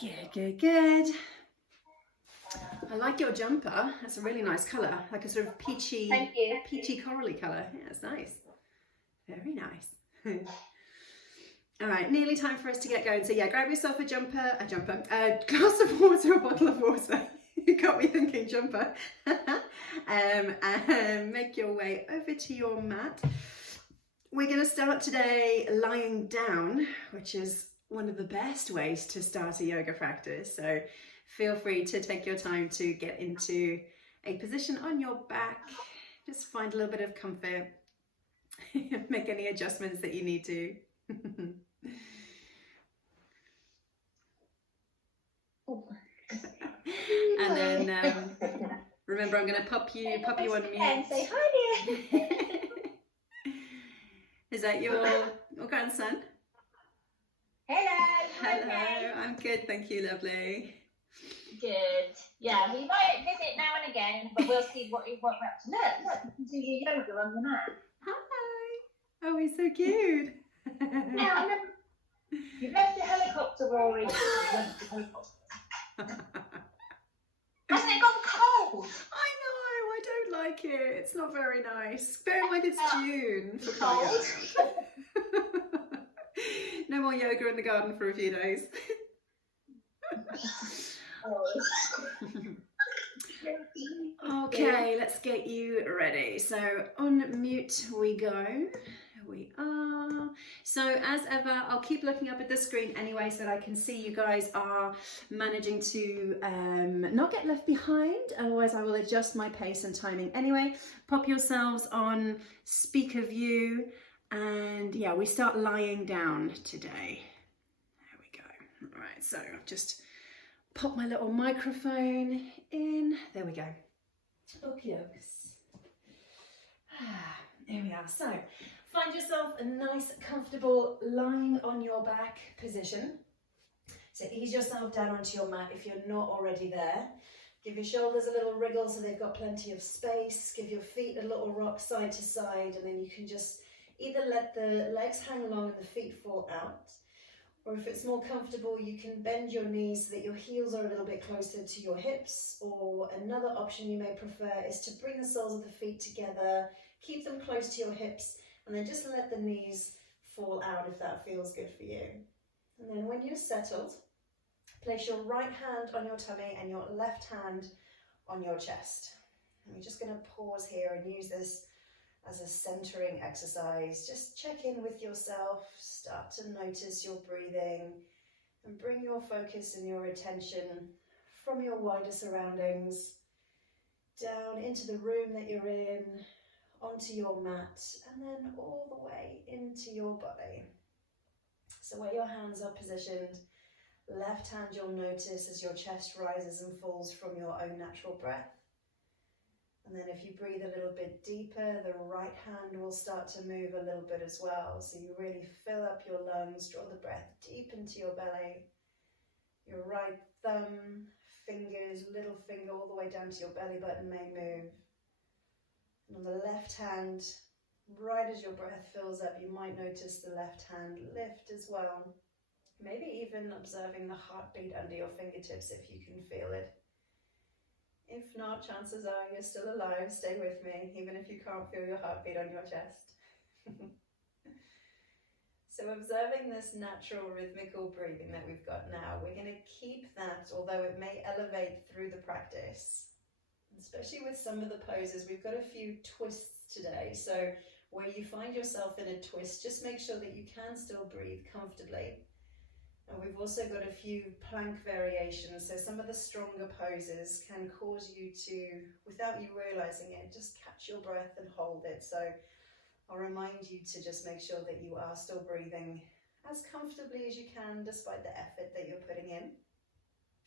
Good, good, good. I like your jumper. That's a really nice colour, like a sort of peachy, corally colour. Yeah, it's nice. Very nice. All right, nearly time for us to get going. So yeah, grab yourself a glass of water, a bottle of water. You got me thinking jumper. And make your way over to your mat. We're going to start today lying down, which is one of the best ways to start a yoga practice. So feel free to take your time to get into a position on your back. Just find a little bit of comfort. Make any adjustments that you need to. And then remember, I'm going to pop you on mute. And say hi, dear. Is that your grandson? Hello. Hello. Okay. I'm good, thank you, lovely. Good. Yeah, we might visit now and again, but we'll see what we're up to. Look, you can do your yoga on the mat. Hi. Oh, he's so cute. Now, you've left the helicopter roaring. Hasn't it gone cold? I know, I don't like it. It's not very nice. Bear in mind it's June. For cold. No more yoga in the garden for a few days. Okay, let's get you ready. So on mute we go. Here we are. So as ever, I'll keep looking up at the screen anyway so that I can see you guys are managing to not get left behind. Otherwise I will adjust my pace and timing anyway. Pop yourselves on speaker view, and yeah, we start lying down today. There we go. All right, so I've just pop my little microphone in. There we go. Okay, dokes. Here we are. So find yourself a nice, comfortable lying on your back position. So ease yourself down onto your mat if you're not already there. Give your shoulders a little wriggle so they've got plenty of space. Give your feet a little rock side to side, and then you can just either let the legs hang long and the feet fall out, or if it's more comfortable, you can bend your knees so that your heels are a little bit closer to your hips, or another option you may prefer is to bring the soles of the feet together, keep them close to your hips, and then just let the knees fall out if that feels good for you. And then when you're settled, place your right hand on your tummy and your left hand on your chest. And we're just going to pause here and use this as a centering exercise. Just check in with yourself, start to notice your breathing, and bring your focus and your attention from your wider surroundings down into the room that you're in, onto your mat, and then all the way into your body. So where your hands are positioned, left hand you'll notice as your chest rises and falls from your own natural breath. And then if you breathe a little bit deeper, the right hand will start to move a little bit as well. So you really fill up your lungs, draw the breath deep into your belly. Your right thumb, fingers, little finger all the way down to your belly button may move. And on the left hand, right as your breath fills up, you might notice the left hand lift as well. Maybe even observing the heartbeat under your fingertips if you can feel it. If not, chances are you're still alive. Stay with me, even if you can't feel your heartbeat on your chest. So observing this natural rhythmical breathing that we've got now, we're going to keep that, although it may elevate through the practice. Especially with some of the poses, we've got a few twists today. So where you find yourself in a twist, just make sure that you can still breathe comfortably. And we've also got a few plank variations, so some of the stronger poses can cause you to, without you realizing it, just catch your breath and hold it. So I'll remind you to just make sure that you are still breathing as comfortably as you can despite the effort that you're putting in.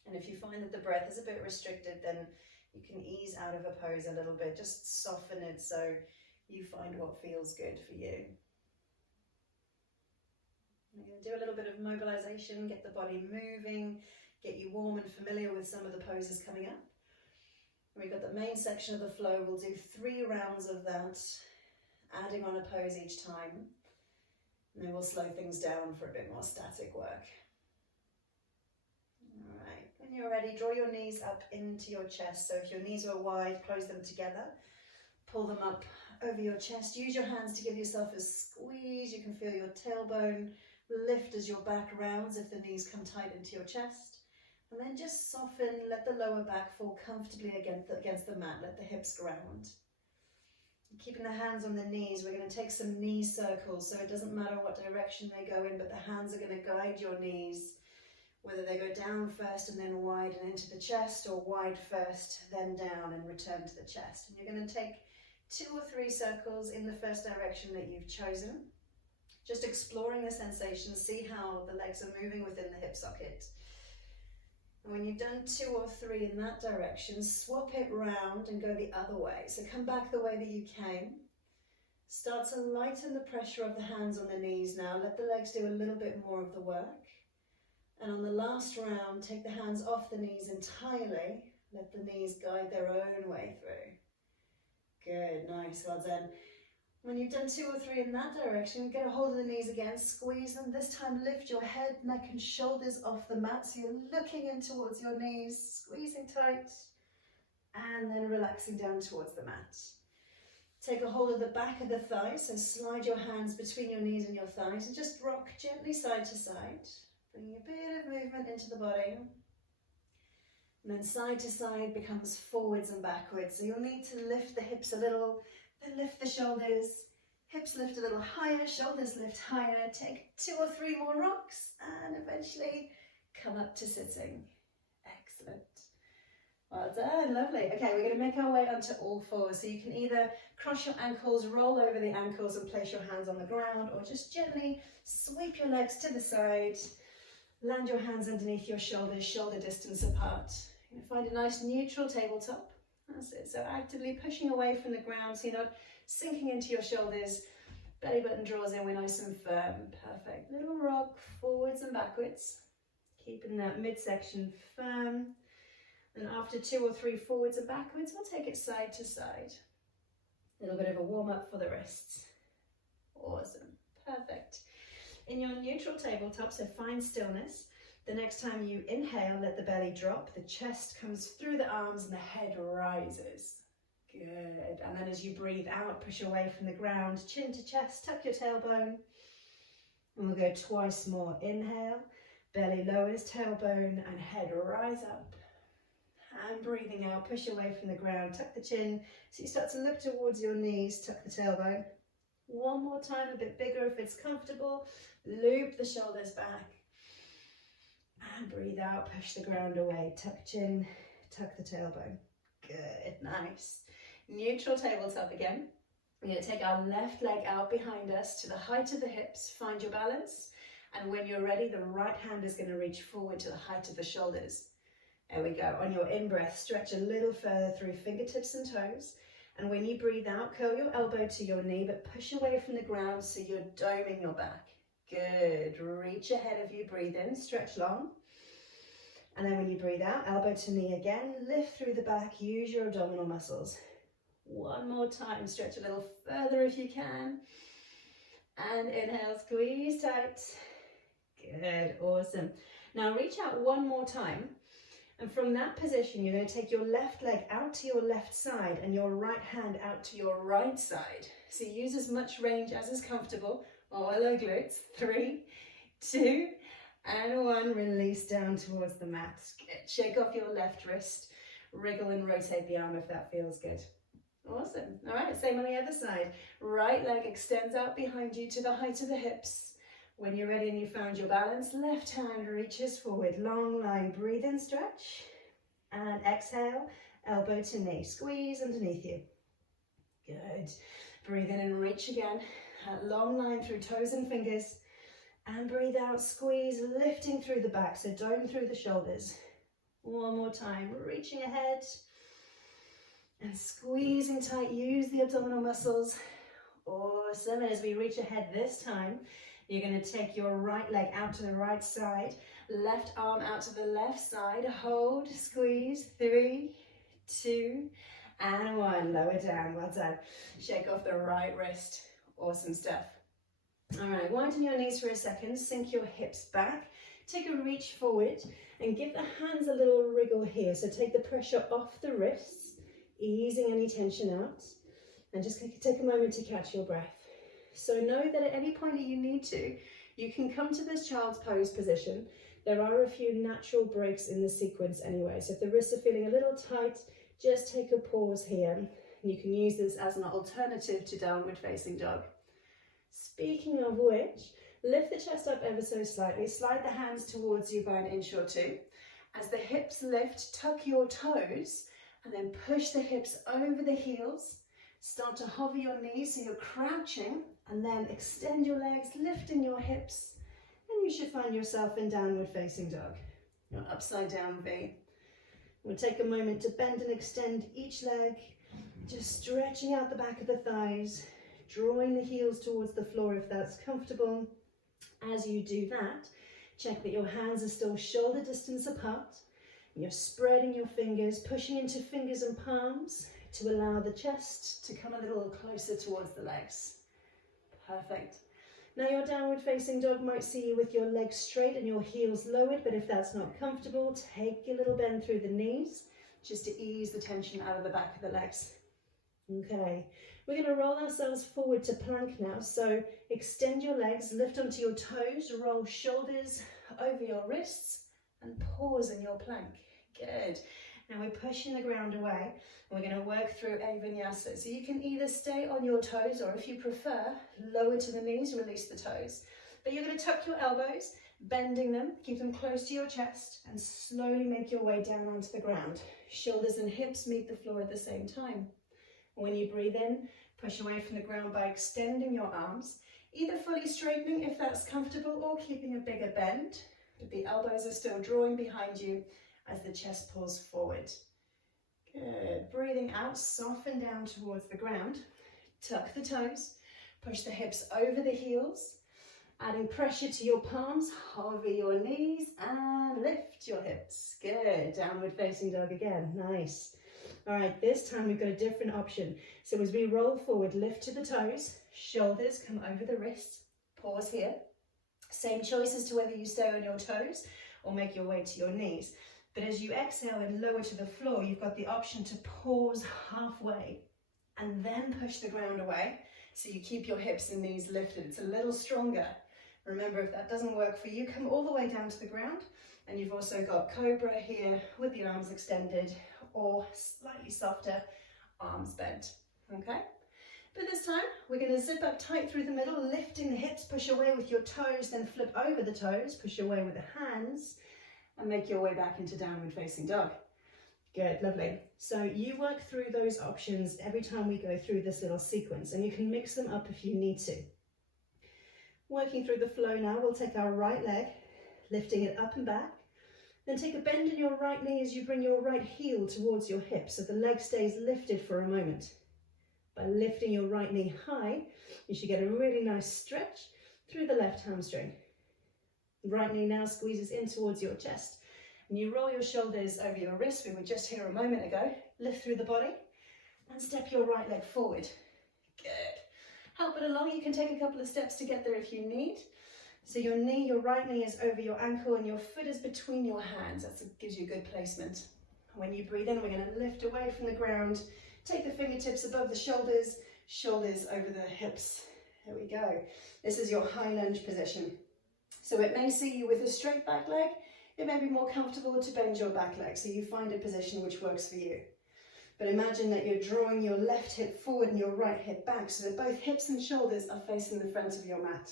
And if you find that the breath is a bit restricted, then you can ease out of a pose a little bit, just soften it so you find what feels good for you. We're going to do a little bit of mobilization, get the body moving, get you warm and familiar with some of the poses coming up. We've got the main section of the flow. We'll do 3 rounds of that, adding on a pose each time. And then we'll slow things down for a bit more static work. you're ready, draw your knees up into your chest. So if your knees are wide, close them together. Pull them up over your chest. Use your hands to give yourself a squeeze. You can feel your tailbone lift as your back rounds if the knees come tight into your chest. And then just soften, let the lower back fall comfortably against the mat. Let the hips ground. Keeping the hands on the knees, we're going to take some knee circles. So it doesn't matter what direction they go in, but the hands are going to guide your knees. Whether they go down first and then widen into the chest, or wide first, then down and return to the chest. And you're going to take 2 or 3 circles in the first direction that you've chosen. Just exploring the sensation, see how the legs are moving within the hip socket. And when you've done 2 or 3 in that direction, swap it round and go the other way. So come back the way that you came. Start to lighten the pressure of the hands on the knees now. Let the legs do a little bit more of the work. And on the last round, take the hands off the knees entirely. Let the knees guide their own way through. Good, nice, well done. When you've done 2 or 3 in that direction, get a hold of the knees again, squeeze them. This time lift your head, neck and shoulders off the mat. So you're looking in towards your knees, squeezing tight, and then relaxing down towards the mat. Take a hold of the back of the thighs, so slide your hands between your knees and your thighs and just rock gently side to side. Bringing a bit of movement into the body. And then side to side becomes forwards and backwards. So you'll need to lift the hips a little, then lift the shoulders, hips lift a little higher, shoulders lift higher. Take 2 or 3 more rocks and eventually come up to sitting. Excellent. Well done, lovely. Okay, we're going to make our way onto all fours. So you can either cross your ankles, roll over the ankles and place your hands on the ground, or just gently sweep your legs to the side. Land your hands underneath your shoulders, shoulder distance apart. You're going to find a nice neutral tabletop. That's it. So actively pushing away from the ground so you're not sinking into your shoulders. Belly button draws in, we're nice and firm. Perfect. Little rock forwards and backwards. Keeping that midsection firm. And after 2 or 3 forwards and backwards, we'll take it side to side. A little bit of a warm up for the wrists. Awesome. Perfect. In your neutral tabletop, so find stillness. The next time you inhale, let the belly drop, the chest comes through the arms and the head rises. Good. And then as you breathe out, push away from the ground, chin to chest, tuck your tailbone. And we'll go twice more. Inhale, belly lowers, tailbone and head rise up. And breathing out, push away from the ground, tuck the chin. So you start to look towards your knees, tuck the tailbone. One more time, a bit bigger if it's comfortable. Loop the shoulders back. And breathe out, push the ground away. Tuck chin, tuck the tailbone. Good, nice. Neutral tabletop again. We're going to take our left leg out behind us to the height of the hips. Find your balance. And when you're ready, the right hand is going to reach forward to the height of the shoulders. There we go. On your in-breath, stretch a little further through fingertips and toes. And when you breathe out, curl your elbow to your knee, but push away from the ground so you're doming your back. Good. Reach ahead of you, breathe in, stretch long. And then when you breathe out, elbow to knee again, lift through the back, use your abdominal muscles. One more time, stretch a little further if you can. And inhale, squeeze tight. Good, awesome. Now reach out one more time. And from that position, you're going to take your left leg out to your left side and your right hand out to your right side. So use as much range as is comfortable. Oil the glutes. 3, 2, and 1. Release down towards the mat. Good. Shake off your left wrist. Wriggle and rotate the arm if that feels good. Awesome. All right, same on the other side. Right leg extends out behind you to the height of the hips. When you're ready and you found your balance, left hand reaches forward, long line, breathe in, stretch, and exhale, elbow to knee, squeeze underneath you. Good. Breathe in and reach again, that long line through toes and fingers, and breathe out, squeeze, lifting through the back, so dome through the shoulders. One more time, reaching ahead, and squeezing tight, use the abdominal muscles. Awesome, and as we reach ahead this time, you're going to take your right leg out to the right side, left arm out to the left side, hold, squeeze, 3, 2, and 1. Lower down, well done. Shake off the right wrist. Awesome stuff. All right, widen your knees for a second, sink your hips back, take a reach forward, And give the hands a little wriggle here. So take the pressure off the wrists, easing any tension out. And just take a moment to catch your breath. So know that at any point that you need to, you can come to this child's pose position. There are a few natural breaks in the sequence anyway. So if the wrists are feeling a little tight, just take a pause here. And you can use this as an alternative to downward facing dog. Speaking of which, lift the chest up ever so slightly. Slide the hands towards you by an inch or two. As the hips lift, tuck your toes and then push the hips over the heels. Start to hover your knees so you're crouching, and then extend your legs, lifting your hips, and you should find yourself in downward facing dog, your upside down V. We'll take a moment to bend and extend each leg, just stretching out the back of the thighs, drawing the heels towards the floor if that's comfortable. As you do that, check that your hands are still shoulder distance apart. You're spreading your fingers, pushing into fingers and palms to allow the chest to come a little closer towards the legs. Perfect. Now your downward facing dog might see you with your legs straight and your heels lowered, but if that's not comfortable, take a little bend through the knees just to ease the tension out of the back of the legs. Okay, we're going to roll ourselves forward to plank now. So extend your legs, lift onto your toes, roll shoulders over your wrists and pause in your plank. Good. Now we're pushing the ground away and we're going to work through a vinyasa. So you can either stay on your toes or if you prefer, lower to the knees, release the toes. But you're going to tuck your elbows, bending them, keep them close to your chest and slowly make your way down onto the ground. Shoulders and hips meet the floor at the same time. When you breathe in, push away from the ground by extending your arms, either fully straightening if that's comfortable or keeping a bigger bend, but the elbows are still drawing behind you as the chest pulls forward. Good. Breathing out, soften down towards the ground. Tuck the toes, push the hips over the heels, adding pressure to your palms, hover your knees and lift your hips. Good. Downward facing dog again. Nice. All right, this time we've got a different option. So as we roll forward, lift to the toes, shoulders come over the wrists, pause here. Same choice as to whether you stay on your toes or make your way to your knees. But as you exhale and lower to the floor, you've got the option to pause halfway and then push the ground away. So you keep your hips and knees lifted. It's a little stronger. Remember, if that doesn't work for you, come all the way down to the ground. And you've also got Cobra here with the arms extended or slightly softer arms bent. Okay? But this time, we're going to zip up tight through the middle, lifting the hips, push away with your toes, then flip over the toes, push away with the hands, and make your way back into downward facing dog. Good, lovely. So you work through those options every time we go through this little sequence, and you can mix them up if you need to. Working through the flow now, we'll take our right leg, lifting it up and back, then take a bend in your right knee as you bring your right heel towards your hip, so the leg stays lifted for a moment. By lifting your right knee high, you should get a really nice stretch through the left hamstring. Right knee now squeezes in towards your chest and you roll your shoulders over your wrists. We were just here a moment ago. Lift through the body and step your right leg forward. Good. Help it along. You can take a couple of steps to get there if you need. So your knee, your right knee is over your ankle and your foot is between your hands. That gives you good placement. When you breathe in, we're going to lift away from the ground. Take the fingertips above the shoulders, shoulders over the hips. There we go. This is your high lunge position. So it may see you with a straight back leg. It may be more comfortable to bend your back leg, so you find a position which works for you. But imagine that you're drawing your left hip forward and your right hip back so that both hips and shoulders are facing the front of your mat.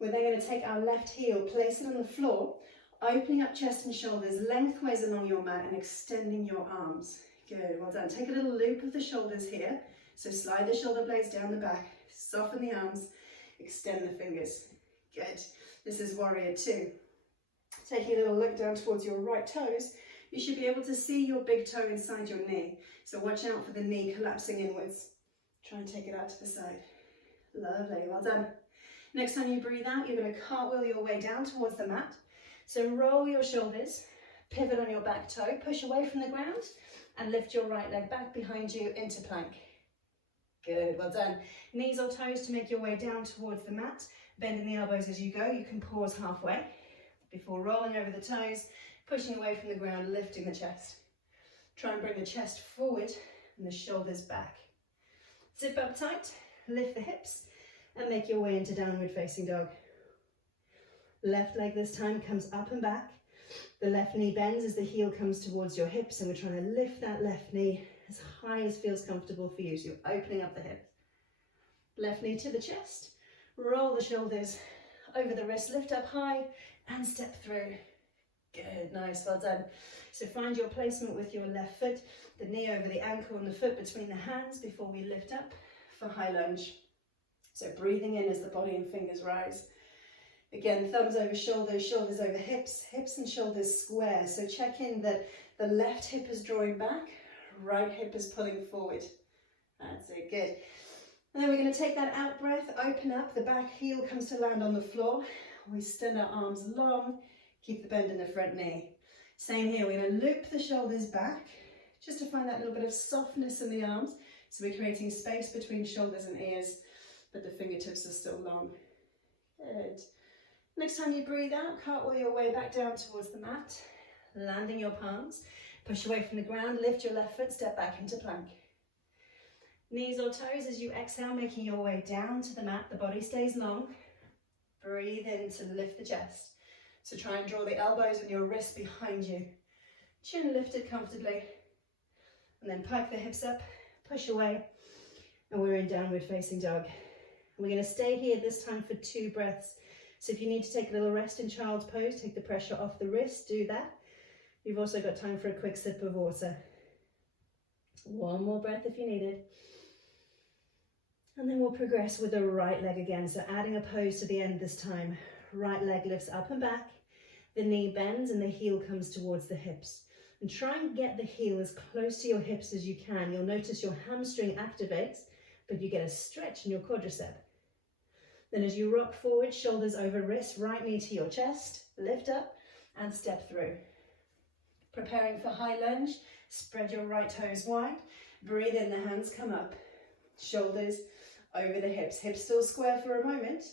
We're then going to take our left heel, place it on the floor, opening up chest and shoulders lengthways along your mat and extending your arms. Good, well done. Take a little loop of the shoulders here. So slide the shoulder blades down the back, soften the arms, extend the fingers. Good. This is warrior two. Taking a little look down towards your right toes, you should be able to see your big toe inside your knee. So watch out for the knee collapsing inwards. Try and take it out to the side. Lovely, well done. Next time you breathe out, you're going to cartwheel your way down towards the mat. So roll your shoulders, pivot on your back toe, push away from the ground, and lift your right leg back behind you into plank. Good, well done. Knees or toes to make your way down towards the mat. Bending the elbows as you go. You can pause halfway. Before rolling over the toes, pushing away from the ground, lifting the chest. Try and bring the chest forward and the shoulders back. Zip up tight, lift the hips, and make your way into downward facing dog. Left leg this time comes up and back. The left knee bends as the heel comes towards your hips, and we're trying to lift that left knee as high as feels comfortable for you. So you're opening up the hips. Left knee to the chest, roll the shoulders over the wrist, lift up high and step through. Good, nice, well done. So find your placement with your left foot, the knee over the ankle and the foot between the hands before we lift up for high lunge. So breathing in as the body and fingers rise. Again, thumbs over shoulders, shoulders over hips, hips and shoulders square. So check in that the left hip is drawing back, right hip is pulling forward. That's it, good. And then we're going to take that out breath, open up, the back heel comes to land on the floor. We extend our arms long, keep the bend in the front knee. Same here, we're going to loop the shoulders back, just to find that little bit of softness in the arms. So we're creating space between shoulders and ears, but the fingertips are still long. Good. Next time you breathe out, cartwheel your way back down towards the mat, landing your palms, push away from the ground, lift your left foot, step back into plank. Knees or toes as you exhale, making your way down to the mat, the body stays long. Breathe in to lift the chest. So try and draw the elbows and your wrists behind you. Chin lifted comfortably. And then pike the hips up, push away, and we're in downward facing dog. We're going to stay here this time for 2 breaths. So if you need to take a little rest in child's pose, take the pressure off the wrist, do that. You've also got time for a quick sip of water. 1 more breath if you need it. And then we'll progress with the right leg again. So adding a pose to the end this time. Right leg lifts up and back. The knee bends and the heel comes towards the hips. And try and get the heel as close to your hips as you can. You'll notice your hamstring activates, but you get a stretch in your quadricep. Then as you rock forward, shoulders over wrist, right knee to your chest, lift up and step through. Preparing for high lunge, spread your right toes wide. Breathe in, the hands come up. Shoulders over the hips, hips still square for a moment,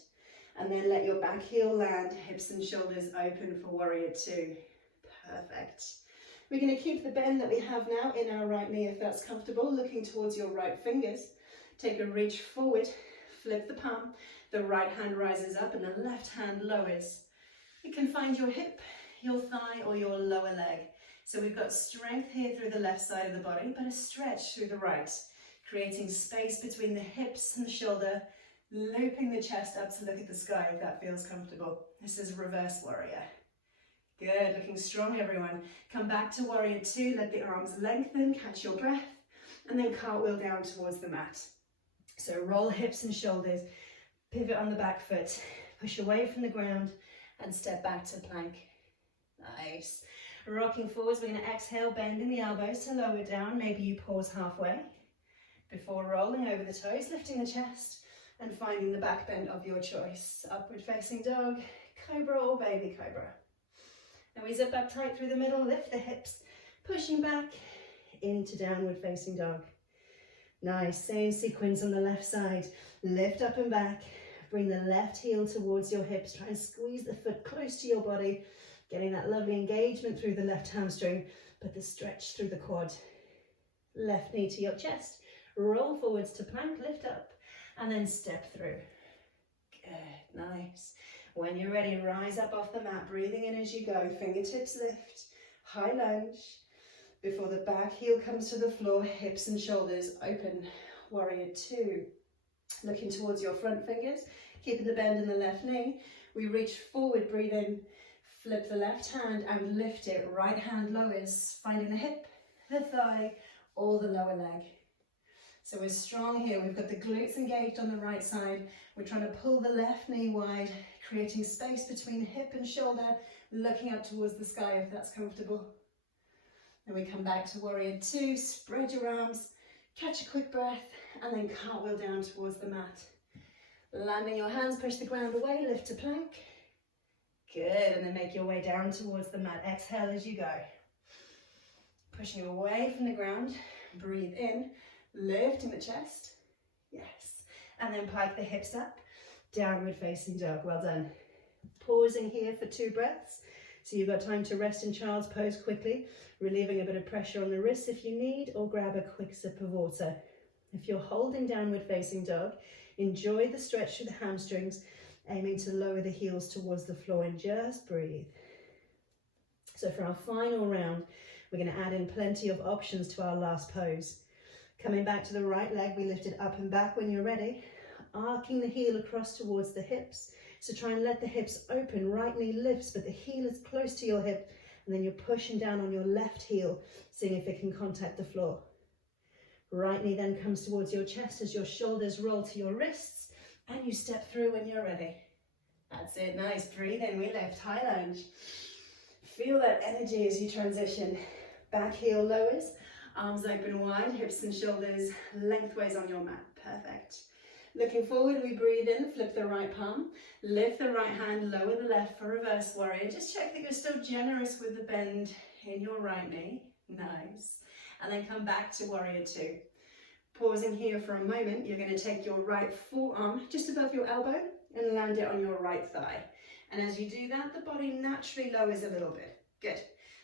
and then let your back heel land, hips and shoulders open for warrior 2. Perfect. We're going to keep the bend that we have now in our right knee if that's comfortable, looking towards your right fingers. Take a reach forward, flip the palm, the right hand rises up and the left hand lowers. You can find your hip, your thigh or your lower leg. So we've got strength here through the left side of the body, but a stretch through the right. Creating space between the hips and the shoulder, looping the chest up to look at the sky if that feels comfortable. This is reverse warrior. Good, looking strong everyone. Come back to warrior 2, let the arms lengthen, catch your breath, and then cartwheel down towards the mat. So roll hips and shoulders, pivot on the back foot, push away from the ground, and step back to plank. Nice. Rocking forwards, we're going to exhale, bending the elbows to lower down. Maybe you pause halfway. Before rolling over the toes, lifting the chest and finding the back bend of your choice. Upward facing dog, cobra or baby cobra. Now we zip up tight through the middle, lift the hips, pushing back into downward facing dog. Nice, same sequence on the left side. Lift up and back, bring the left heel towards your hips, try and squeeze the foot close to your body, getting that lovely engagement through the left hamstring, but the stretch through the quad. Left knee to your chest. Roll forwards to plank, lift up, and then step through. Good, nice. When you're ready, rise up off the mat, breathing in as you go. Fingertips lift, high lunge. Before the back heel comes to the floor, hips and shoulders open. Warrior 2. Looking towards your front fingers, keeping the bend in the left knee. We reach forward, breathe in, flip the left hand and lift it. Right hand lowers, finding the hip, the thigh, or the lower leg. So we're strong here. We've got the glutes engaged on the right side. We're trying to pull the left knee wide, creating space between hip and shoulder, looking up towards the sky if that's comfortable. Then we come back to warrior 2, spread your arms, catch a quick breath, and then cartwheel down towards the mat. Landing your hands, push the ground away, lift to plank. Good, and then make your way down towards the mat. Exhale as you go. Pushing away from the ground, breathe in. Lifting the chest, yes, and then pike the hips up, downward facing dog. Well done. Pausing here for 2 breaths, So you've got time to rest in child's pose quickly, relieving a bit of pressure on the wrists if you need, or grab a quick sip of water. If you're holding downward facing dog, enjoy the stretch through the hamstrings, aiming to lower the heels towards the floor, and just breathe. So for our final round, we're going to add in plenty of options to our last pose. Coming back to the right leg, we lift it up and back when you're ready, arcing the heel across towards the hips. So try and let the hips open, right knee lifts, but the heel is close to your hip, and then you're pushing down on your left heel, seeing if it can contact the floor. Right knee then comes towards your chest as your shoulders roll to your wrists, and you step through when you're ready. That's it, nice, breathe in, we lift, high lunge. Feel that energy as you transition. Back heel lowers, arms open wide, hips and shoulders lengthways on your mat, perfect. Looking forward, we breathe in, flip the right palm, lift the right hand, lower the left for reverse warrior. Just check that you're still generous with the bend in your right knee, nice. And then come back to warrior two. Pausing here for a moment, you're going to take your right forearm just above your elbow and land it on your right thigh. And as you do that, the body naturally lowers a little bit. Good.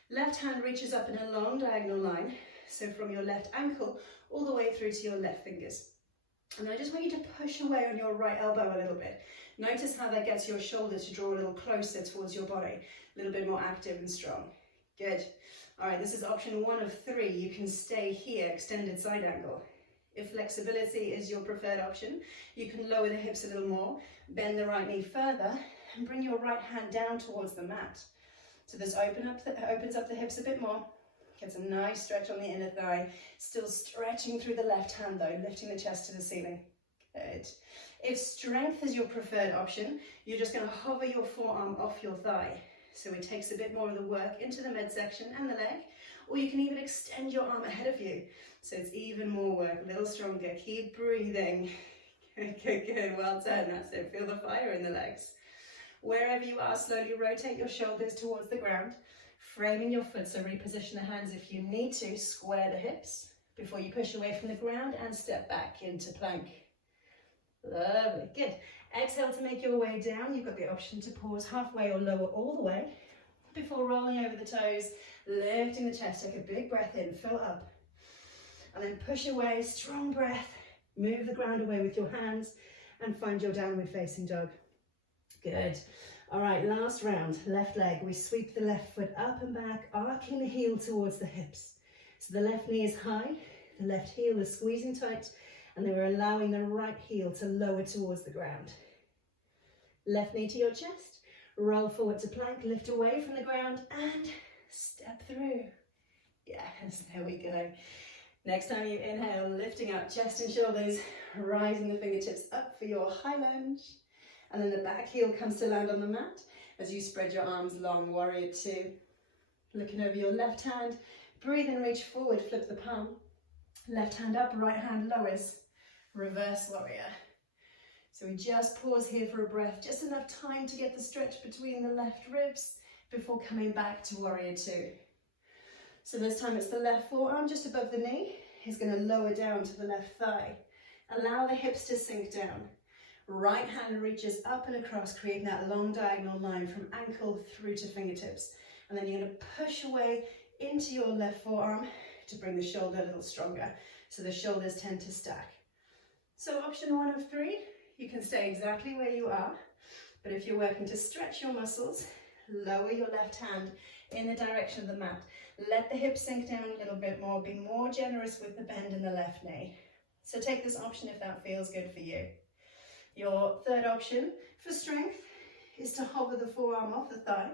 Left hand reaches up in a long diagonal line, so from your left ankle all the way through to your left fingers. And I just want you to push away on your right elbow a little bit. Notice how that gets your shoulder to draw a little closer towards your body, a little bit more active and strong. Good. All right, this is option 1 of 3. You can stay here, extended side angle. If flexibility is your preferred option, you can lower the hips a little more, bend the right knee further, and bring your right hand down towards the mat. So this opens up the hips a bit more, gets a nice stretch on the inner thigh, still stretching through the left hand though, lifting the chest to the ceiling. Good. If strength is your preferred option, you're just going to hover your forearm off your thigh. So it takes a bit more of the work into the midsection and the leg, or you can even extend your arm ahead of you. So it's even more work, a little stronger. Keep breathing. Good, good, good. Well done. That's it. Feel the fire in the legs. Wherever you are, slowly rotate your shoulders towards the ground, framing your foot. So reposition the hands if you need to. Square the hips before you push away from the ground and step back into plank. Lovely. Good. Exhale to make your way down. You've got the option to pause halfway or lower all the way before rolling over the toes, lifting the chest. Take a big breath in, fill up. And then push away, strong breath. Move the ground away with your hands and find your downward facing dog. Good. All right, last round, left leg. We sweep the left foot up and back, arcing the heel towards the hips. So the left knee is high, the left heel is squeezing tight, and then we're allowing the right heel to lower towards the ground. Left knee to your chest, roll forward to plank, lift away from the ground, and step through. Yes, there we go. Next time you inhale, lifting up chest and shoulders, rising the fingertips up for your high lunge. And then the back heel comes to land on the mat as you spread your arms long, warrior two. Looking over your left hand, breathe and reach forward, flip the palm. Left hand up, right hand lowers, reverse warrior. So we just pause here for a breath, just enough time to get the stretch between the left ribs before coming back to warrior two. So this time it's the left forearm just above the knee is going to lower down to the left thigh. Allow the hips to sink down. Right hand reaches up and across, creating that long diagonal line from ankle through to fingertips. And then you're going to push away into your left forearm to bring the shoulder a little stronger. So the shoulders tend to stack. So option 1 of 3, you can stay exactly where you are. But if you're working to stretch your muscles, lower your left hand in the direction of the mat. Let the hips sink down a little bit more. Be more generous with the bend in the left knee. So take this option if that feels good for you. Your third option for strength is to hover the forearm off the thigh,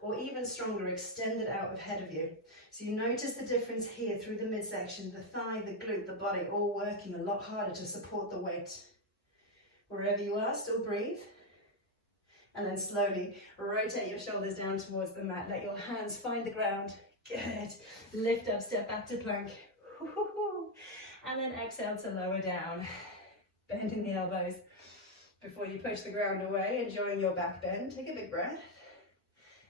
or even stronger, extend it out ahead of you. So you notice the difference here through the midsection, the thigh, the glute, the body, all working a lot harder to support the weight. Wherever you are, still breathe. And then slowly rotate your shoulders down towards the mat. Let your hands find the ground. Good. Lift up, step back to plank. And then exhale to lower down. Bending the elbows before you push the ground away, enjoying your back bend. Take a big breath.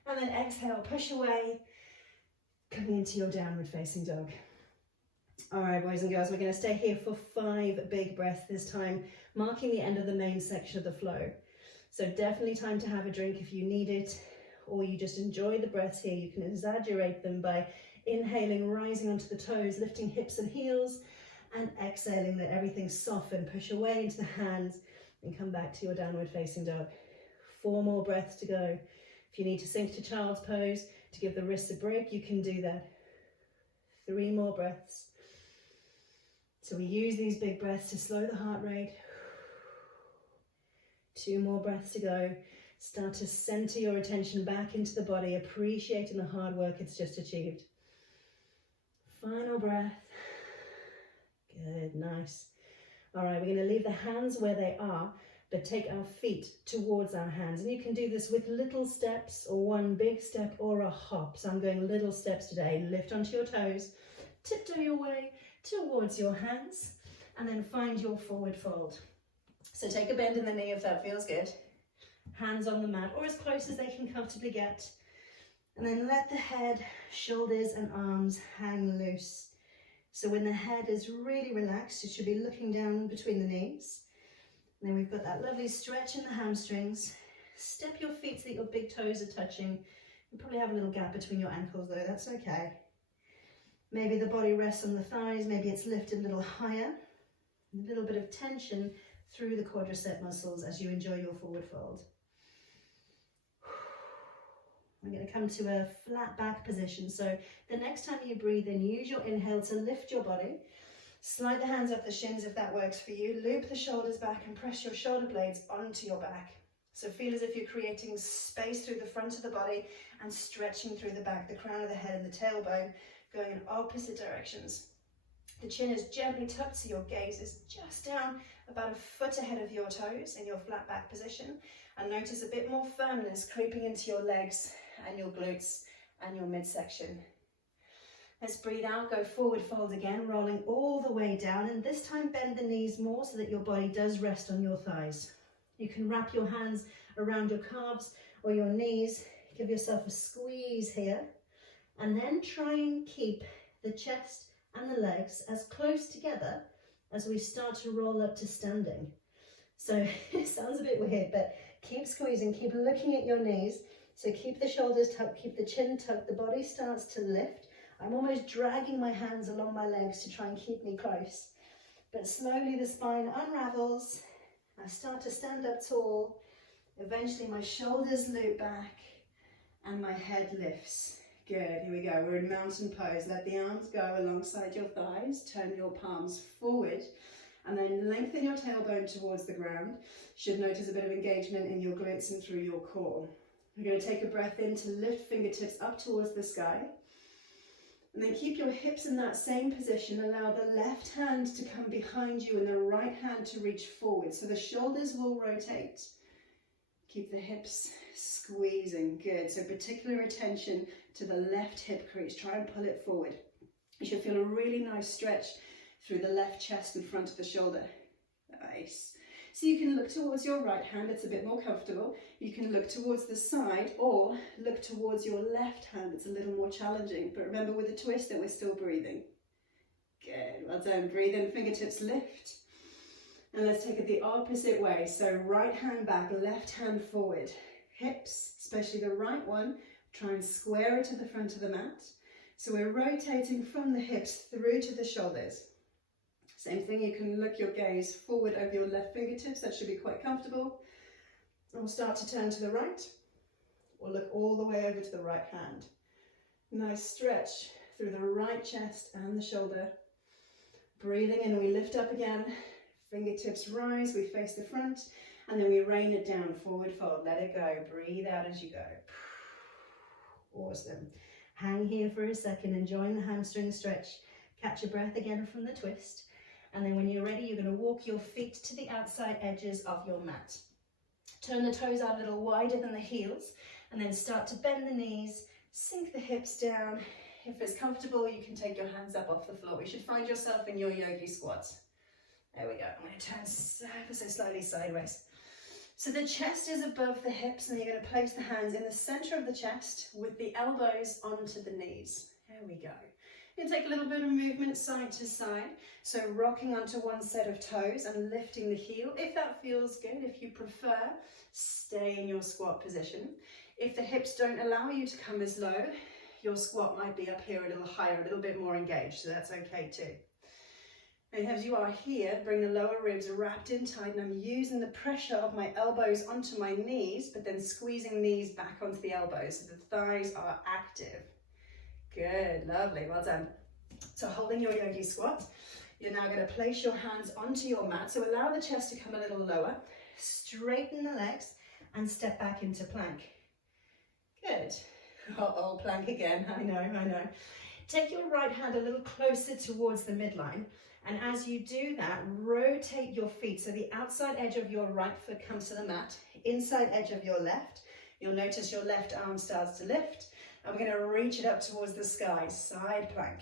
And then exhale, push away, coming into your downward facing dog. All right, boys and girls, we're going to stay here for 5 big breaths this time, marking the end of the main section of the flow. So definitely time to have a drink if you need it, or you just enjoy the breaths here, you can exaggerate them by inhaling, rising onto the toes, lifting hips and heels, and exhaling, let everything soften, push away into the hands, and come back to your downward facing dog. 4 more breaths to go. If you need to sink to child's pose to give the wrists a break, you can do that. 3 more breaths. So we use these big breaths to slow the heart rate. 2 more breaths to go. Start to center your attention back into the body, appreciating the hard work it's just achieved. Final breath. Good, nice. All right, we're going to leave the hands where they are, but take our feet towards our hands. And you can do this with little steps or one big step or a hop. So I'm going little steps today. Lift onto your toes, tiptoe your way towards your hands, and then find your forward fold. So take a bend in the knee if that feels good. Hands on the mat or as close as they can comfortably get. And then let the head, shoulders and arms hang loose. So when the head is really relaxed, it should be looking down between the knees. And then we've got that lovely stretch in the hamstrings. Step your feet so that your big toes are touching. You probably have a little gap between your ankles though, that's okay. Maybe the body rests on the thighs, maybe it's lifted a little higher. A little bit of tension through the quadricep muscles as you enjoy your forward fold. We're going to come to a flat back position. So the next time you breathe in, use your inhale to lift your body. Slide the hands up the shins if that works for you. Loop the shoulders back and press your shoulder blades onto your back. So feel as if you're creating space through the front of the body and stretching through the back, the crown of the head and the tailbone, going in opposite directions. The chin is gently tucked so your gaze is just down about a foot ahead of your toes in your flat back position. And notice a bit more firmness creeping into your legs and your glutes and your midsection. Let's breathe out, go forward fold again, rolling all the way down, and this time bend the knees more so that your body does rest on your thighs. You can wrap your hands around your calves or your knees, give yourself a squeeze here, and then try and keep the chest and the legs as close together as we start to roll up to standing. So it sounds a bit weird, but keep squeezing, keep looking at your knees. So keep the shoulders tucked, keep the chin tucked, the body starts to lift. I'm almost dragging my hands along my legs to try and keep me close. But slowly the spine unravels. I start to stand up tall. Eventually my shoulders loop back and my head lifts. Good, here we go. We're in mountain pose. Let the arms go alongside your thighs. Turn your palms forward and then lengthen your tailbone towards the ground. Should notice a bit of engagement in your glutes and through your core. We're going to take a breath in to lift fingertips up towards the sky. And then keep your hips in that same position. Allow the left hand to come behind you and the right hand to reach forward. So the shoulders will rotate. Keep the hips squeezing. Good. So particular attention to the left hip crease. Try and pull it forward. You should feel a really nice stretch through the left chest and front of the shoulder. Nice. So you can look towards your right hand, it's a bit more comfortable. You can look towards the side or look towards your left hand, it's a little more challenging. But remember with the twist that we're still breathing. Good, well done. Breathe in, fingertips lift. And let's take it the opposite way. So right hand back, left hand forward. Hips, especially the right one, try and square it to the front of the mat. So we're rotating from the hips through to the shoulders. Same thing, you can look your gaze forward over your left fingertips, that should be quite comfortable. And we'll start to turn to the right, or look all the way over to the right hand. Nice stretch through the right chest and the shoulder. Breathing in, we lift up again, fingertips rise, we face the front, and then we rain it down, forward fold, let it go. Breathe out as you go. Awesome. Hang here for a second, enjoying the hamstring stretch. Catch a breath again from the twist. And then when you're ready, you're going to walk your feet to the outside edges of your mat. Turn the toes out a little wider than the heels, and then start to bend the knees, sink the hips down. If it's comfortable, you can take your hands up off the floor. You should find yourself in your Yogi Squat. There we go. I'm going to turn ever so slowly sideways. So the chest is above the hips, and you're going to place the hands in the center of the chest with the elbows onto the knees. There we go. You can take a little bit of movement side to side, so rocking onto one set of toes and lifting the heel. If that feels good, if you prefer, stay in your squat position. If the hips don't allow you to come as low, your squat might be up here a little higher, a little bit more engaged, so that's okay too. And as you are here, bring the lower ribs wrapped in tight, and I'm using the pressure of my elbows onto my knees, but then squeezing knees back onto the elbows, so the thighs are active. Good, lovely, well done. So holding your yogi squat, you're now going to place your hands onto your mat, so allow the chest to come a little lower, straighten the legs, and step back into plank. Good. Uh-oh, plank again, I know. Take your right hand a little closer towards the midline, and as you do that, rotate your feet so the outside edge of your right foot comes to the mat, inside edge of your left. You'll notice your left arm starts to lift, and we're going to reach it up towards the sky, side plank.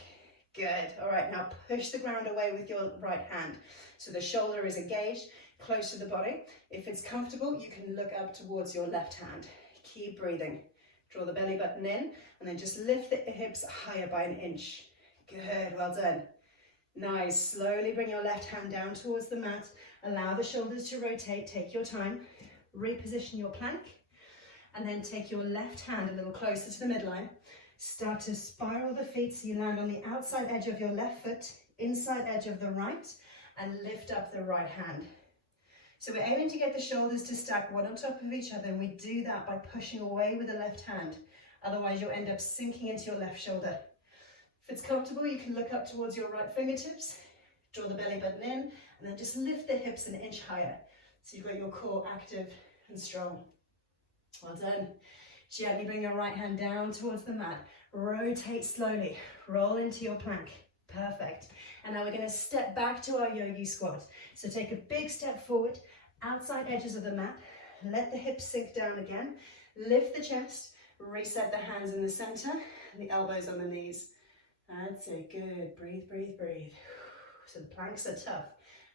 Good. All right, now push the ground away with your right hand so the shoulder is engaged, close to the body. If it's comfortable, you can look up towards your left hand. Keep breathing. Draw the belly button in, and then just lift the hips higher by an inch. Good, well done. Nice, slowly bring your left hand down towards the mat. Allow the shoulders to rotate, take your time. Reposition your plank, and then take your left hand a little closer to the midline. Start to spiral the feet so you land on the outside edge of your left foot, inside edge of the right, and lift up the right hand. So we're aiming to get the shoulders to stack one on top of each other, and we do that by pushing away with the left hand. Otherwise you'll end up sinking into your left shoulder. If it's comfortable, you can look up towards your right fingertips, draw the belly button in, and then just lift the hips an inch higher. So you've got your core active and strong. Well done. Gently bring your right hand down towards the mat. Rotate slowly, roll into your plank. Perfect. And now we're going to step back to our yogi squat. So take a big step forward, outside edges of the mat. Let the hips sink down again. Lift the chest, reset the hands in the center, and the elbows on the knees. That's it, good. Breathe, breathe, breathe. So the planks are tough.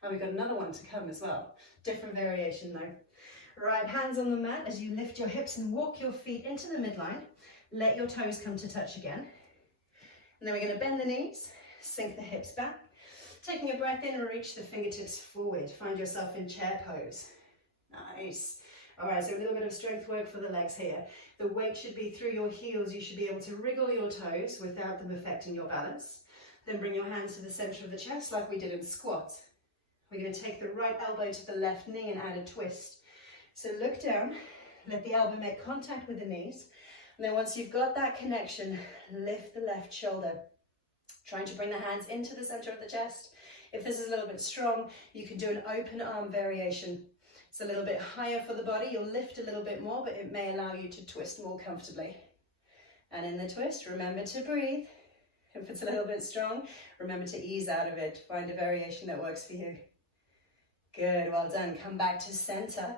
And we've got another one to come as well. Different variation though. Right, hands on the mat as you lift your hips and walk your feet into the midline. Let your toes come to touch again. And then we're going to bend the knees, sink the hips back. Taking a breath in, reach the fingertips forward. Find yourself in chair pose. Nice. All right, so a little bit of strength work for the legs here. The weight should be through your heels. You should be able to wriggle your toes without them affecting your balance. Then bring your hands to the center of the chest like we did in squat. We're going to take the right elbow to the left knee and add a twist. So look down, let the elbow make contact with the knees. And then once you've got that connection, lift the left shoulder. Trying to bring the hands into the center of the chest. If this is a little bit strong, you can do an open arm variation. It's a little bit higher for the body. You'll lift a little bit more, but it may allow you to twist more comfortably. And in the twist, remember to breathe. If it's a little bit strong, remember to ease out of it. Find a variation that works for you. Good, well done. Come back to center.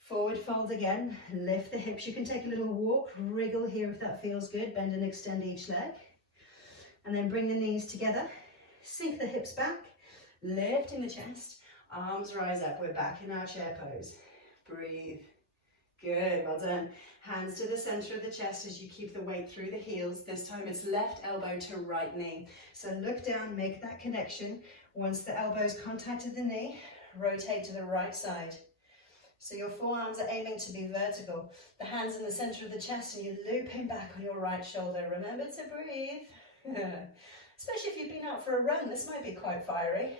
Forward fold again. Lift the hips. You can take a little walk, wriggle here if that feels good. Bend and extend each leg. And then bring the knees together. Sink the hips back. Lifting the chest. Arms rise up. We're back in our chair pose. Breathe. Good, well done. Hands to the center of the chest as you keep the weight through the heels. This time it's left elbow to right knee. So look down, make that connection. Once the elbows contacted the knee, rotate to the right side. So your forearms are aiming to be vertical. The hands in the center of the chest and you're looping back on your right shoulder. Remember to breathe. Especially if you've been out for a run, this might be quite fiery.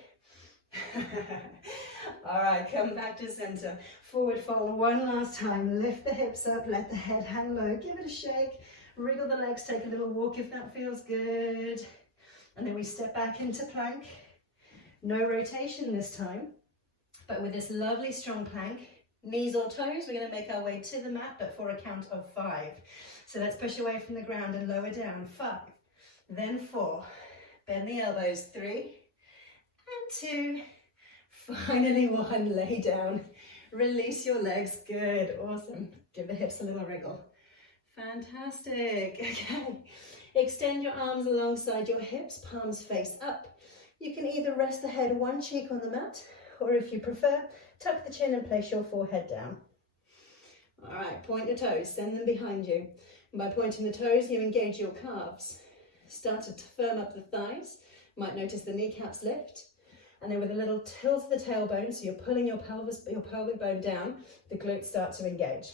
All right, come back to center. Forward fold one last time. Lift the hips up, let the head hang low. Give it a shake. Wriggle the legs, take a little walk if that feels good. And then we step back into plank. No rotation this time, but with this lovely strong plank. Knees or toes, we're going to make our way to the mat, but for a count of 5. So let's push away from the ground and lower down. 5, then 4. Bend the elbows. 3 and 2. Finally 1. Lay down. Release your legs. Good. Awesome. Give the hips a little wriggle. Fantastic. Okay. Extend your arms alongside your hips, palms face up. You can either rest the head one cheek on the mat, or if you prefer, tuck the chin and place your forehead down. All right, point your toes, send them behind you. And by pointing the toes, you engage your calves. Start to firm up the thighs. You might notice the kneecaps lift. And then with a little tilt of the tailbone, so you're pulling your pelvic bone down, the glutes start to engage.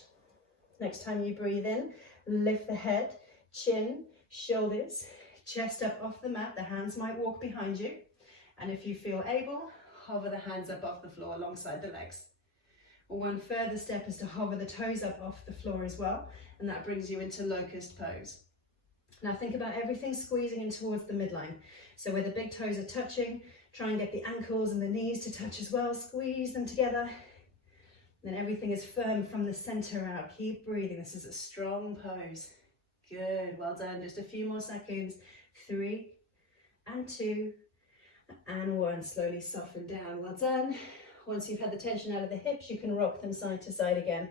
Next time you breathe in, lift the head, chin, shoulders, chest up off the mat. The hands might walk behind you. And if you feel able, hover the hands up off the floor alongside the legs. One further step is to hover the toes up off the floor as well, and that brings you into Locust Pose. Now think about everything squeezing in towards the midline. So where the big toes are touching, try and get the ankles and the knees to touch as well, squeeze them together. Then everything is firm from the center out. Keep breathing, this is a strong pose. Good, well done, just a few more seconds. 3 and 2 and 1, slowly soften down, well done. Once you've had the tension out of the hips, you can rock them side to side again.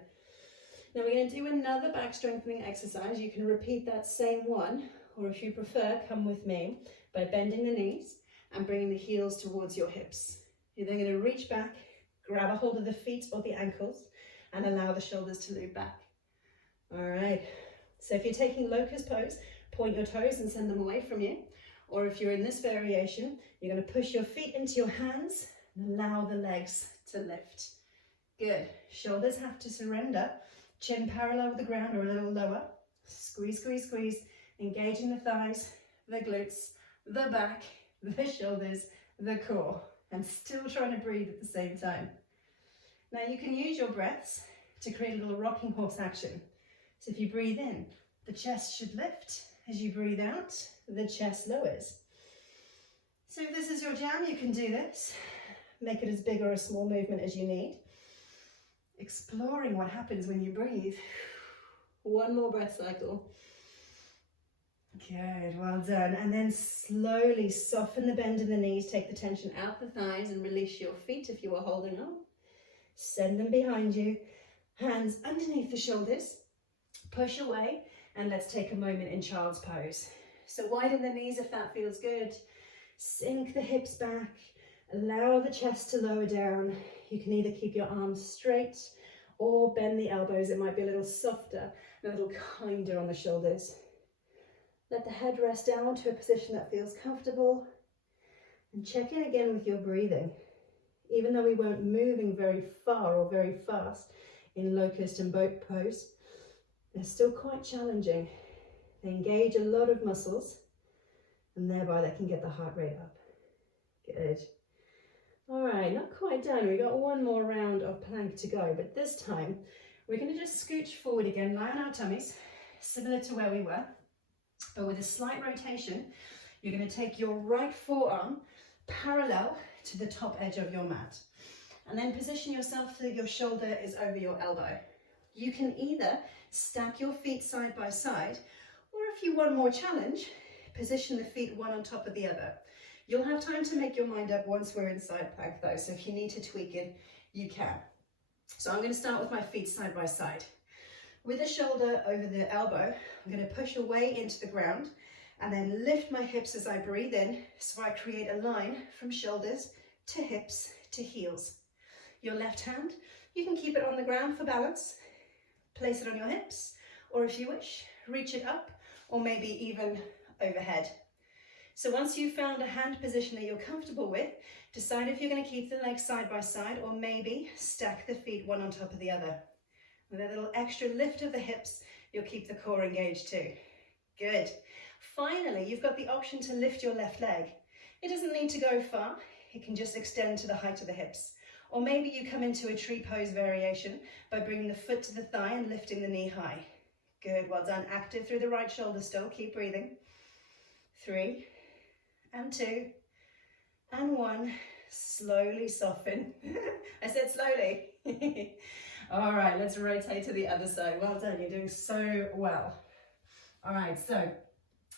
Now we're going to do another back strengthening exercise. You can repeat that same one, or if you prefer, come with me by bending the knees and bringing the heels towards your hips. You're then going to reach back, grab a hold of the feet or the ankles, and allow the shoulders to loop back. All right, so if you're taking Locust Pose, point your toes and send them away from you. Or if you're in this variation, you're going to push your feet into your hands and allow the legs to lift. Good. Shoulders have to surrender. Chin parallel with the ground or a little lower. Squeeze, squeeze, squeeze. Engaging the thighs, the glutes, the back, the shoulders, the core. And still trying to breathe at the same time. Now you can use your breaths to create a little rocking horse action. So if you breathe in, the chest should lift. As you breathe out, the chest lowers. So if this is your jam, you can do this. Make it as big or a small movement as you need. Exploring what happens when you breathe. One more breath cycle. Good, well done. And then slowly soften the bend in the knees. Take the tension out the thighs and release your feet if you are holding on. Send them behind you. Hands underneath the shoulders. Push away. And let's take a moment in child's pose. So widen the knees if that feels good. Sink the hips back. Allow the chest to lower down. You can either keep your arms straight or bend the elbows. It might be a little softer, a little kinder on the shoulders. Let the head rest down to a position that feels comfortable. And check in again with your breathing. Even though we weren't moving very far or very fast in Locust and Boat Pose, they're still quite challenging. They engage a lot of muscles and thereby they can get the heart rate up. Good. All right, not quite done. We've got one more round of plank to go, but this time we're going to just scooch forward again, lie on our tummies, similar to where we were, but with a slight rotation. You're going to take your right forearm parallel to the top edge of your mat, and then position yourself so that your shoulder is over your elbow. You can either stack your feet side by side, or if you want more challenge, position the feet one on top of the other. You'll have time to make your mind up once we're inside plank though, so if you need to tweak it, you can. So I'm going to start with my feet side by side. With the shoulder over the elbow, I'm going to push away into the ground and then lift my hips as I breathe in, so I create a line from shoulders to hips to heels. Your left hand, you can keep it on the ground for balance. Place it on your hips, or if you wish, reach it up, or maybe even overhead. So once you've found a hand position that you're comfortable with, decide if you're going to keep the legs side by side, or maybe stack the feet one on top of the other. With a little extra lift of the hips, you'll keep the core engaged too. Good. Finally, you've got the option to lift your left leg. It doesn't need to go far. It can just extend to the height of the hips. Or maybe you come into a tree pose variation by bringing the foot to the thigh and lifting the knee high. Good, well done. Active through the right shoulder still. Keep breathing. 3 and 2 and 1. Slowly soften. I said slowly. All right, let's rotate to the other side. Well done, you're doing so well. All right, so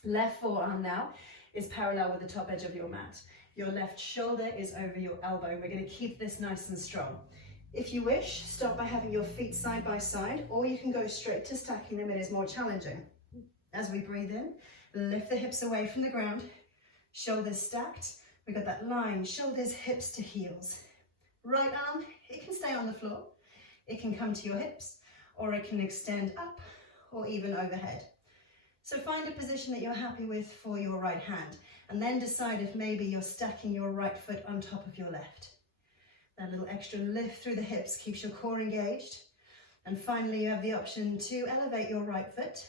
left forearm now is parallel with the top edge of your mat. Your left shoulder is over your elbow. We're going to keep this nice and strong. If you wish, start by having your feet side by side, or you can go straight to stacking them. It is more challenging. As we breathe in, lift the hips away from the ground, shoulders stacked. We've got that line, shoulders, hips to heels. Right arm, it can stay on the floor. It can come to your hips, or it can extend up or even overhead. So find a position that you're happy with for your right hand, and then decide if maybe you're stacking your right foot on top of your left. That little extra lift through the hips keeps your core engaged, And finally, you have the option to elevate your right foot,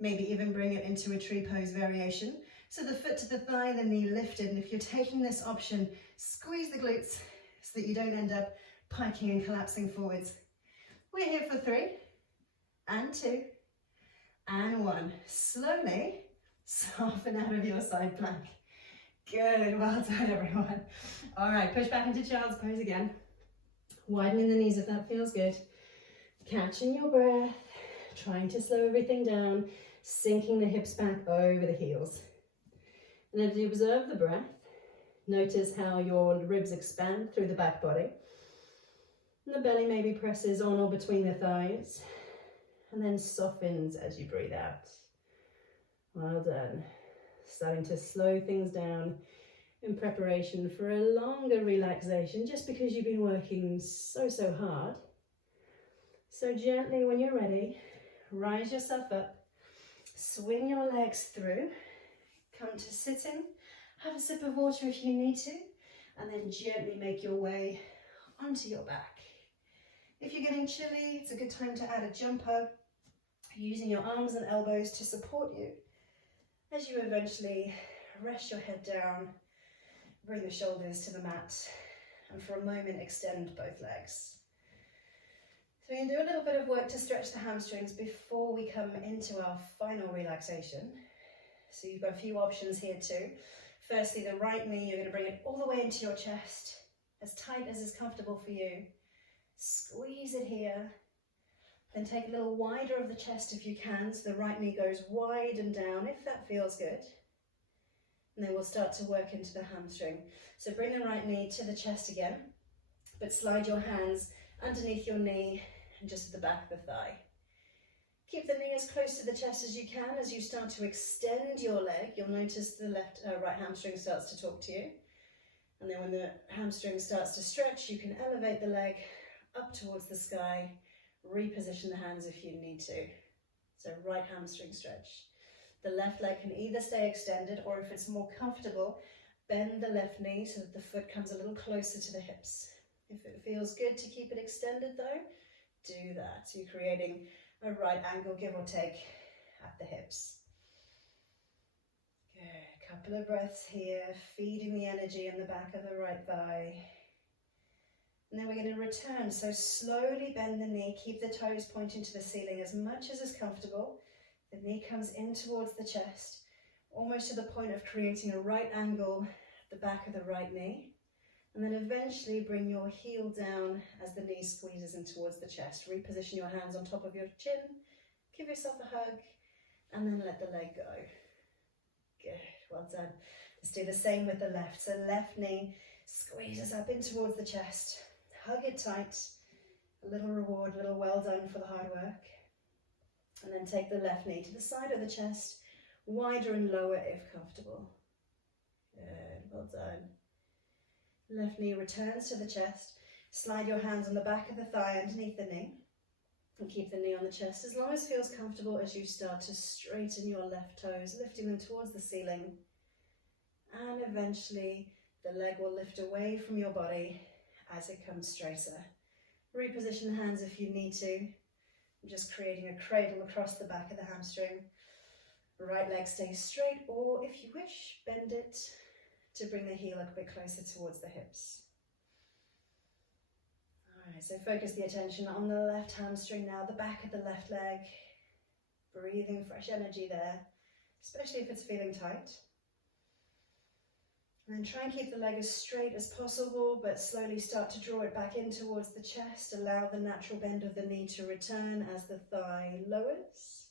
maybe even bring it into a tree pose variation. So the foot to the thigh, the knee lifted. And if you're taking this option, squeeze the glutes so that you don't end up piking and collapsing forwards. We're here for 3 and 2 and 1. Slowly soften out of your side plank. Good, well done everyone. All right, push back into child's pose again. Widening the knees if that feels good. Catching your breath, trying to slow everything down, sinking the hips back over the heels. And as you observe the breath, notice how your ribs expand through the back body. And the belly maybe presses on or between the thighs, and then softens as you breathe out. Well done. Starting to slow things down in preparation for a longer relaxation, just because you've been working so hard. So gently, when you're ready, rise yourself up, swing your legs through, come to sitting, have a sip of water if you need to, and then gently make your way onto your back. If you're getting chilly, it's a good time to add a jumper, using your arms and elbows to support you as you eventually rest your head down, bring the shoulders to the mat, and for a moment extend both legs. So we're going to do a little bit of work to stretch the hamstrings before we come into our final relaxation. So you've got a few options here too. Firstly, the right knee, you're going to bring it all the way into your chest, as tight as is comfortable for you. Squeeze it here. Then take a little wider of the chest if you can, so the right knee goes wide and down, if that feels good. And then we'll start to work into the hamstring. So bring the right knee to the chest again, but slide your hands underneath your knee and just at the back of the thigh. Keep the knee as close to the chest as you can. As you start to extend your leg, you'll notice the right hamstring starts to talk to you. And then when the hamstring starts to stretch, you can elevate the leg up towards the sky, reposition the hands if you need to. So right hamstring stretch. The left leg can either stay extended, or if it's more comfortable, bend the left knee so that the foot comes a little closer to the hips. If it feels good to keep it extended though, do that. So you're creating a right angle, give or take, at the hips. Good, couple of breaths here, feeding the energy in the back of the right thigh. And then we're going to return, so slowly bend the knee, keep the toes pointing to the ceiling as much as is comfortable. The knee comes in towards the chest, almost to the point of creating a right angle at the back of the right knee. And then eventually bring your heel down as the knee squeezes in towards the chest. Reposition your hands on top of your chin, give yourself a hug, and then let the leg go. Good, well done. Let's do the same with the left. So left knee squeezes up in towards the chest. Hug it tight, a little reward, a little well done for the hard work. And then take the left knee to the side of the chest, wider and lower if comfortable. Good, well done. Left knee returns to the chest. Slide your hands on the back of the thigh underneath the knee. And keep the knee on the chest as long as it feels comfortable as you start to straighten your left toes, lifting them towards the ceiling. And eventually the leg will lift away from your body as it comes straighter. Reposition the hands if you need to. I'm just creating a cradle across the back of the hamstring. Right leg stays straight, or if you wish, bend it to bring the heel a bit closer towards the hips. All right, so focus the attention on the left hamstring now, the back of the left leg. Breathing fresh energy there, especially if it's feeling tight. And then try and keep the leg as straight as possible, but slowly start to draw it back in towards the chest. Allow the natural bend of the knee to return as the thigh lowers.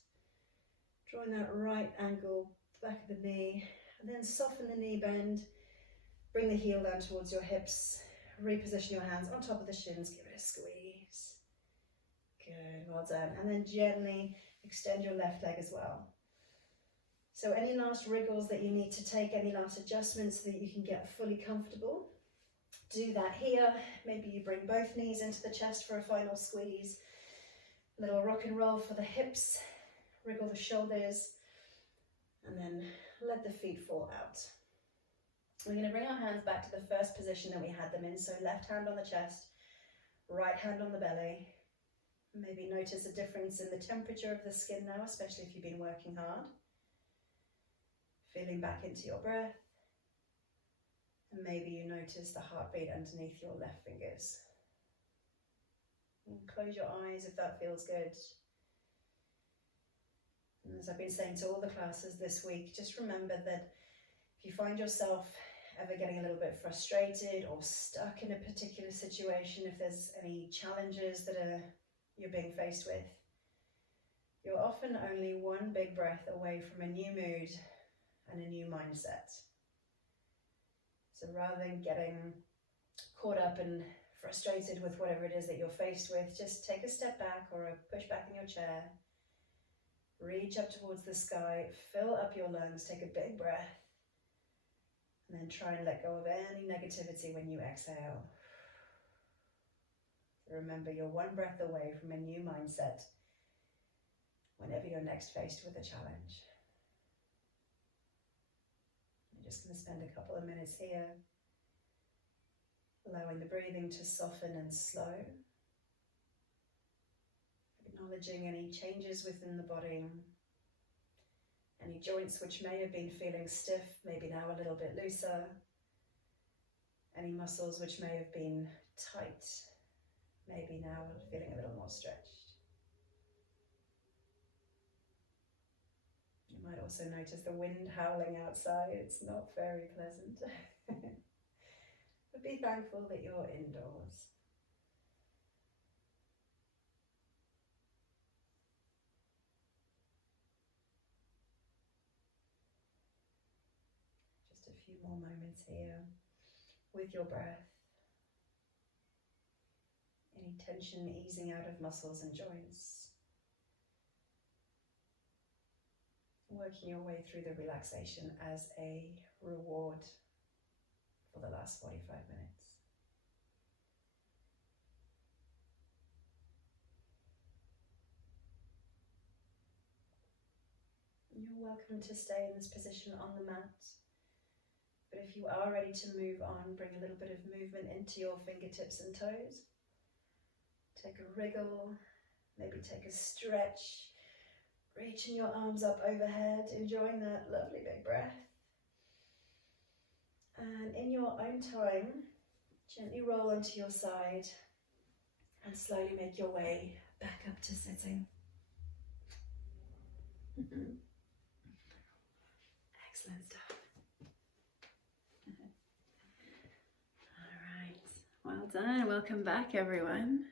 Drawing that right angle, the back of the knee, and then soften the knee bend. Bring the heel down towards your hips. Reposition your hands on top of the shins. Give it a squeeze. Good, well done. And then gently extend your left leg as well. So any last wriggles that you need to take, any last adjustments so that you can get fully comfortable, do that here. Maybe you bring both knees into the chest for a final squeeze. A little rock and roll for the hips. Wriggle the shoulders. And then let the feet fall out. We're going to bring our hands back to the first position that we had them in. So left hand on the chest, right hand on the belly. Maybe notice a difference in the temperature of the skin now, especially if you've been working hard. Feeling back into your breath. And maybe you notice the heartbeat underneath your left fingers. And close your eyes if that feels good. And as I've been saying to all the classes this week, just remember that if you find yourself ever getting a little bit frustrated or stuck in a particular situation, if there's any challenges that you're being faced with, you're often only one big breath away from a new mood and a new mindset. So rather than getting caught up and frustrated with whatever it is that you're faced with, just take a step back or a push back in your chair, reach up towards the sky, fill up your lungs, take a big breath, and then try and let go of any negativity when you exhale. So remember, you're one breath away from a new mindset whenever you're next faced with a challenge. I'm just going to spend a couple of minutes here, allowing the breathing to soften and slow, acknowledging any changes within the body, any joints which may have been feeling stiff, maybe now a little bit looser, any muscles which may have been tight, maybe now feeling a little more stretched. You might also notice the wind howling outside. It's not very pleasant. But be thankful that you're indoors. Just a few more moments here with your breath. Any tension easing out of muscles and joints. Working your way through the relaxation as a reward for the last 45 minutes. You're welcome to stay in this position on the mat, but if you are ready to move on, bring a little bit of movement into your fingertips and toes. Take a wriggle, maybe take a stretch. Reaching your arms up overhead, enjoying that lovely big breath. And in your own time, gently roll onto your side and slowly make your way back up to sitting. Excellent stuff. All right, well done. Welcome back, everyone.